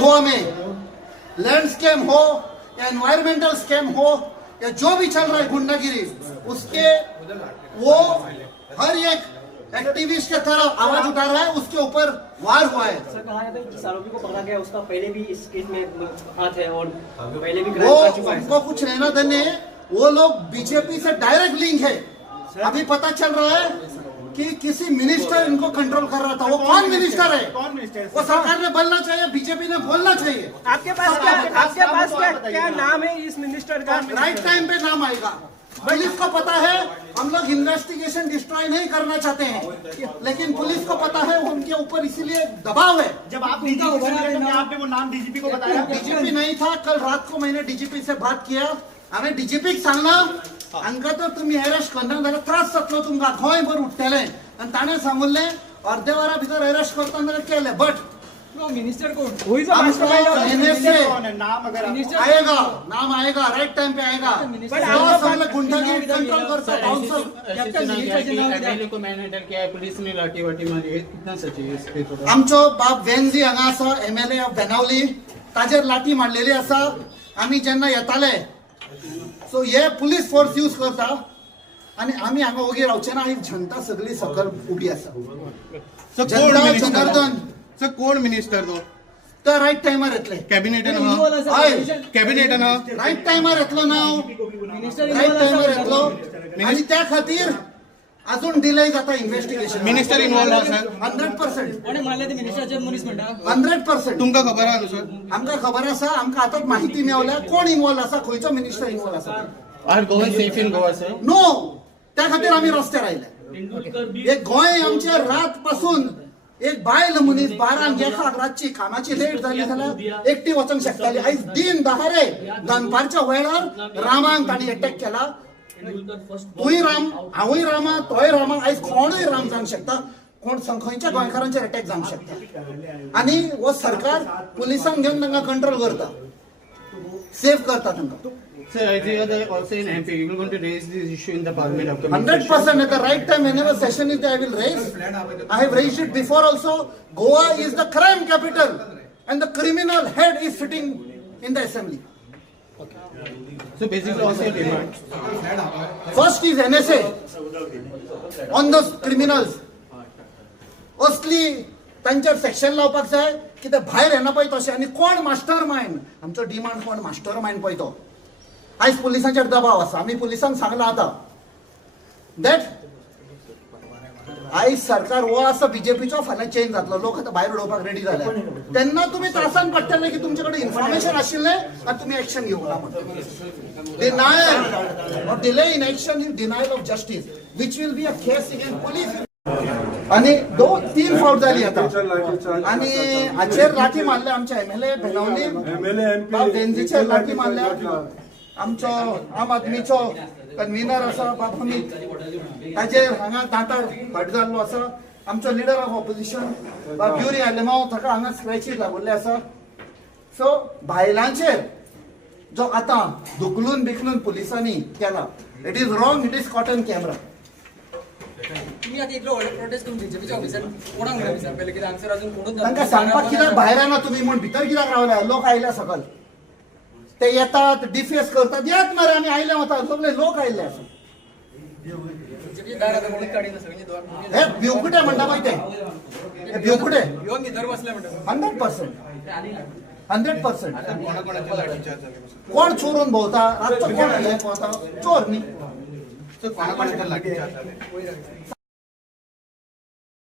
गोवा में land scam हो या एनवायरमेंटल स्कैम हो या जो भी चल रहा है गुंडागिरी, उसके वो हर एक एक्टिविस्ट के तरफ आवाज उठा रहा है, उसके ऊपर वार हुआ है। सर कहा जाता है कि आरोपी को पकड़ा गया, उसका पहले भी इस केस में हाथ है और पहले भी क्राइम कर चुका है। उनको कुछ लेना देने, वो लोग बीजेपी से डायरेक्ट लिंक है। अभी पता चल रहा है कि किसी मिनिस्टर इनको कंट्रोल कर रहा था। वो कौन मिनिस्टर है? कौन मिनिस्टर? वो सरकार ने बोलना चाहिए, बीजेपी ने बोलना चाहिए। आपके पास क्या नाम है इस मिनिस्टर का? राइट टाइम पे नाम आएगा। पुलिस को पता है हम लोग इन्वेस्टिगेशन डिस्ट्रॉय नहीं करना चाहते हैं, लेकिन पुलिस को पता है उनके ऊपर इसीलिए दबाव है। जब आप डीजीपी से मिले तो आपने वो नाम डीजीपी को बताया? डीजीपी नहीं था। कल रात को मैंने डीजीपी से बात किया। आम्ही डीजीपी सांगला हांका तर तुम्ही अरेस्ट करना जाल्यार त्रास जातलो तुमकां, गोंय भर उठतले आनी ताणें सांगुल्लें अर्दे वरा भितर अरेस्ट करता जाल्यार केलें। बट मिनिस्टर को नाम अगर आएगा, नाम आएगा, राइट टाइम पे आएगा। गुंडागिरी कंट्रोल करता को मैंने किया है, पुलिस ने लाठी वाठी मारी, कितना सच है इसके? आमचो बाप वेनजी हांगा आसा, MLA ऑफ बेनावली, ताजेर लाठी मारलेली आसा। आमी जेन्ना येताले सो हे पुलीस फोर्स यूज करता आणि आमी हांगा ओगी रावचे ना। आयज जनता सगळी सकल उबी आसा। जनता जनार्दन सर कोण मिनिस्टर तो राईट टायमार येतले। कॅबिनेटान कॅबिनेटान राईट टायमार येतलो नाव, राईट टायमार येतलो आणि त्या खातीर अजून डिले जाता इन्व्हेस्टिगेशन। मिनिस्टर इन्वॉल्व आसा 100%। कोणी मारले ते मिनिस्टरचे मनीस म्हणटा 100%। तुमकां खबर आहा न्हू सर? आमकां खबर आसा, आमकां आतांच माहिती मेवल्या कोण इन्वॉल्व आसा, खंयचो मिनिस्टर इन्वॉल्व आसा। Are Goa safe in Goa sir? No, त्या खातीर आमी रस्त्यार आयले। एक गोंय आमचे रात पासून एक बायल मनीस 12 एकाक रातची कामाची लेट जाली जाल्यार एकटी वचूंक शकताली। आयज दिन दहारे दनपारच्या वेळार रामांक ताणी अटॅक केला। तूंय राम, हांवूय रामा, तोय रामा, आयज कोणूय राम जावंक शकता, कोण खंयच्या गोंयकारांचेर अटॅक जावंक शकता। आणि वो सरकार पुलिसांक घेवन तांकां कंट्रोल करता, सेफ करता तांकां। Sir, as you are also in MP, you are going to raise this issue in the parliament upcoming 100% at the right time. Whenever session is there, I will raise. I have raised it before also. Goa is the crime capital, and the criminal head is sitting in the assembly. So basically, also your demand. First is NSA on those criminals. असली तांचेर section लावपाक जाय की ते भायर येना पळय तशें। आनी कोण मास्टर मायंड, आमचो डिमांड कोण मास्टर मायंड पळय तो। आयज पुलिसांचेर दबाव आसा। आमी पुलिसांक सांगला आतां दॅट आयज सरकार वो आसा बीजेपीचो, फाल्यां चेंज जातलो, लोक आतां भायर उडोवपाक रेडी जाल्या। तेन्ना तुमी त्रासान पडटले की तुमचे कडेन इन्फॉर्मेशन आशिल्लें आनी तुमी एक्शन घेवंक ना म्हणटा। Denial of delay in action is denial of justice, which will be a case against police. आणि 2-3 फावट जाली आता। आणि हाचेर लाठी मारल्या आमच्या MLA बेनावली, वेंजीचेर लाठी मारल्या। आमचो आम आदमीचो कन्व्हिनर आसा बाब हमीद, ताजेर हांगा दांतार फट जाल्लो आसा। आमचो लिडर ऑफ ऑपोजिशन बाब ब्युरी आलेमांव, ताका हांगा स्क्रॅचीस लागुल्ले आसा। सो बायलांचेर जो आतां धुकलून बिकलून पुलिसांनी केला, it is wrong, it is caught on camera. तुम्ही आता इतलो व्हडलो प्रोटेस्ट करून बीजेपीच्या ऑफिसार कोणाक म्हणा विचार पयले कित्याक हांगसर अजून कोणूच तांकां सांगपाक कित्याक भायर येना तुमी म्हूण, भितर कित्याक रावल्या? लोक आयल्या सकल, ते येतात डिफेस करतात। यात मरे आमी आयले वतात, सगळे लोक आयले आसा। बीजेपी दार आता कोणूच काडिना सगळी दोन हे भिवकुटे म्हणटा पळय ते, हे भिवकुटे येवन भितर बसले म्हणटा 100%। 100%। कोणाकोणाचे लाठीचार्ज झाले? कोण चोरून भोंवता रातचो, कोण हे भोंवता? चोर न्ही। कोणाकोणाचे लाठीचार्ज झाले?